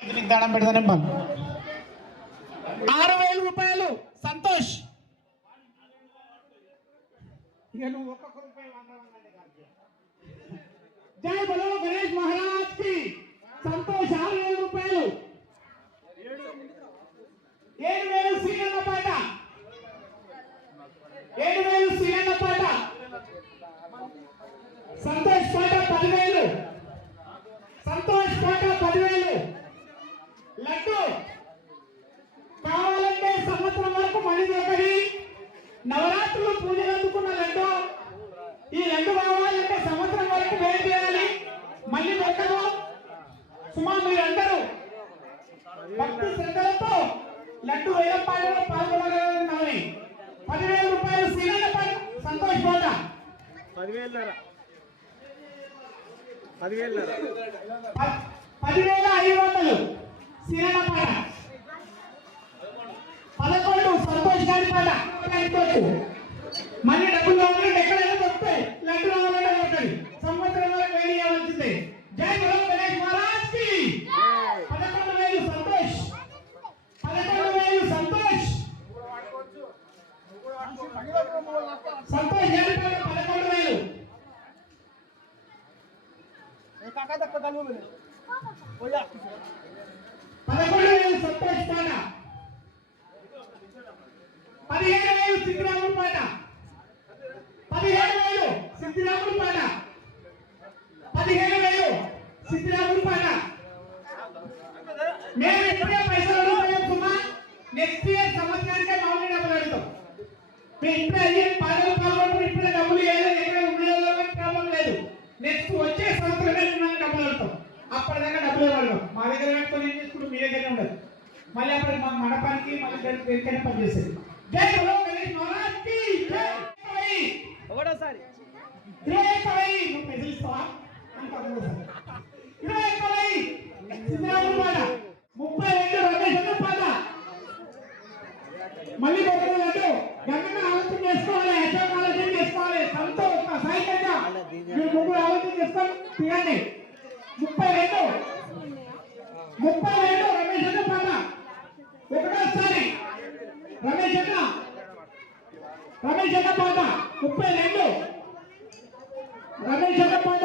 దండం పెడతానే ఆరు వేల రూపాయలు సంతోష్. ఇక ఒక్కొక్క రూపాయి జై బలో గణేష్ మహారాజ్కి సంతోష్ ఆరు వేల రూపాయలు. ఏడు వేలు శ్రీరన్న పాట వేల పాటలో పాల్గొనగలని పదివేల రూపాయలు శ్రీరంగ పాట సంతోష్ పాట పదివేలు పదివేలు పదివేల ఐదు వందలు శ్రీరంగ పాట పదకొండు సంతోష్ గారి పాట ఇంకోటి. మళ్ళీ డబ్బులు కావాలంటే ఎక్కడైనా దొరుకుతాయి లడ్డు కావాలంటే దొరుకుతాయి సంవత్సరం వరకు వేడి చేయవలసిందే జై గురు గణేష్ మహారాజ్కి పదకొండు వేలు సంతోష్ పదకొండు వేలు సంతోష్ సంతోష్ గారి పాట పదకొండు వేలు పదకొండు వేలు సంతోష్ పాట పదిహేడు వేలు సిద్ధిరాముడు పాట పదిహేడు వేలు సిద్ధిరాముడు పాట పదిహేడు వేలు సిద్ధిరాముడు పాట మేము ఎప్పుడే పైసలు అడుగుతున్నామా నెక్స్ట్ ఇయర్ సంవత్సరానికే మామూలు డబ్బులు అడుగుతాం మేము ఇప్పుడే అయ్యే ఇప్పుడే డబ్బులు ఎక్కడ లేదు. నెక్స్ట్ వచ్చే సంవత్సరమే డబ్బులు అడుగుతాం. అప్పటిదాకా డబ్బులు మా దగ్గర పెట్టుకొని ఏం చేసుకుంటూ మీ దగ్గరనే ఉండదు. మళ్ళీ అప్పుడు మళ్ళీ దేనికైనా పనిచేసేది జై బలో గణేష్ మహారాజ్కి జై కవై ఒకటోసారి. ఇరవై కవై నువ్వు మెసేజ్ ఇస్తావా? అని పదమూడు ఇరవై కవై సిద్ధరాముడు పాట. ముప్పై రెండు రమేష్ అన్న పాట. మళ్ళీ ఒకటి లేదు గంగన్న ఆలోచన చేసుకోవాలి అశోక్ ఆలోచన చేసుకోవాలి సంతో సాయికంగా మీరు ముగ్గురు ఆలోచన చేసుకొని తీయండి. ముప్పై రెండు. ముప్పై రెండు రమేష్ అన్న పాట. ఒకటోసారి. రమేష్ అన్న. రమేష్ అన్న పాట. ముప్పై రెండు. రమేష్ అన్న పాట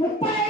ముప్పై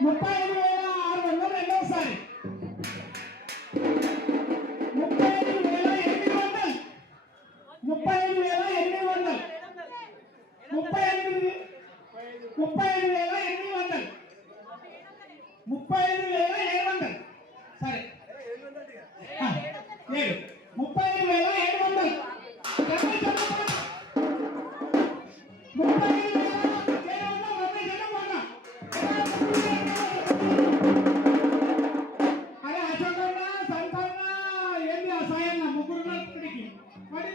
não tá Pai,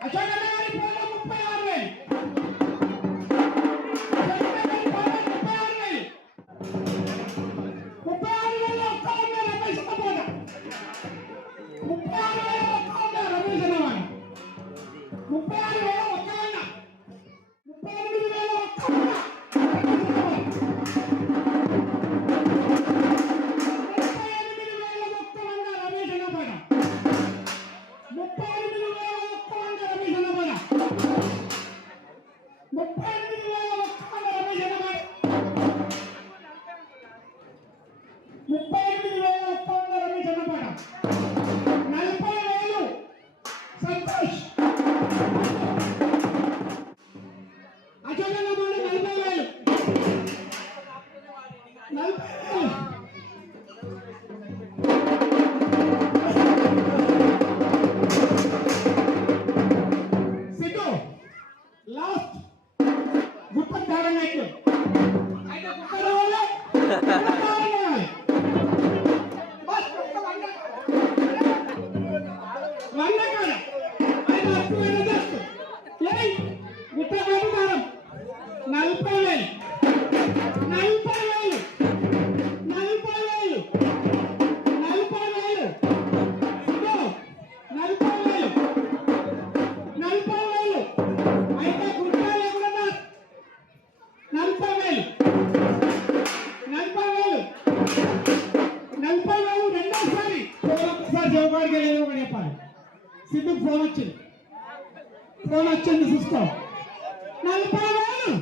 Achana nao alipoenda Sidhu phone వచ్చింది. ఫోన్ వచ్చింది చూసుకో. నలభై వేలు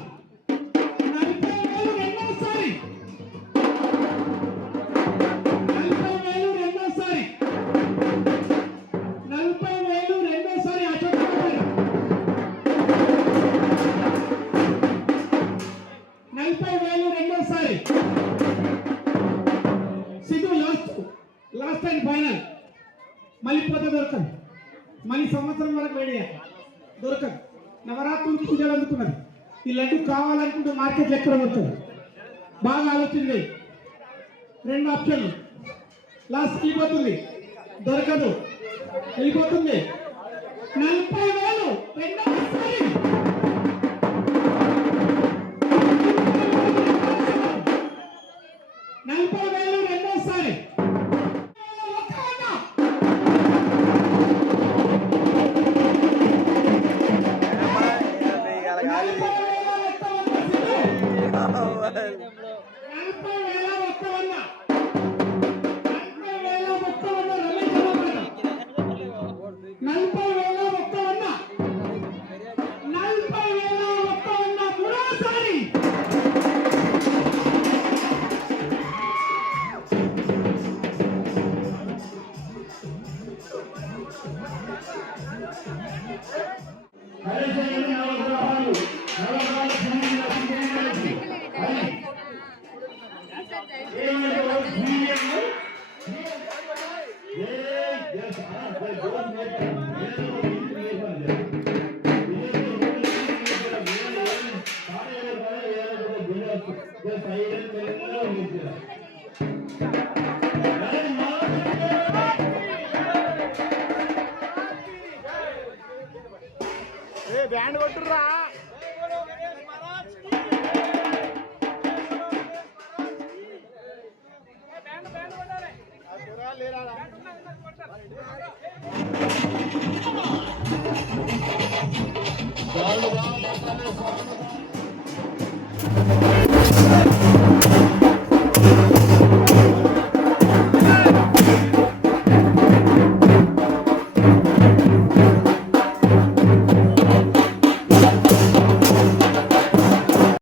కావాలనుకుంటే మార్కెట్లు ఎక్కడ పోతుంది బాగా ఆలోచింది రెండు ఆప్షన్ లాస్ట్ వెళ్ళిపోతుంది. దొరకదు. వెళ్ళిపోతుంది. నలభై వేలు. రెండోసారి బ్యాండ్ కొట్టుర్రా. వాళ్ళు బాగా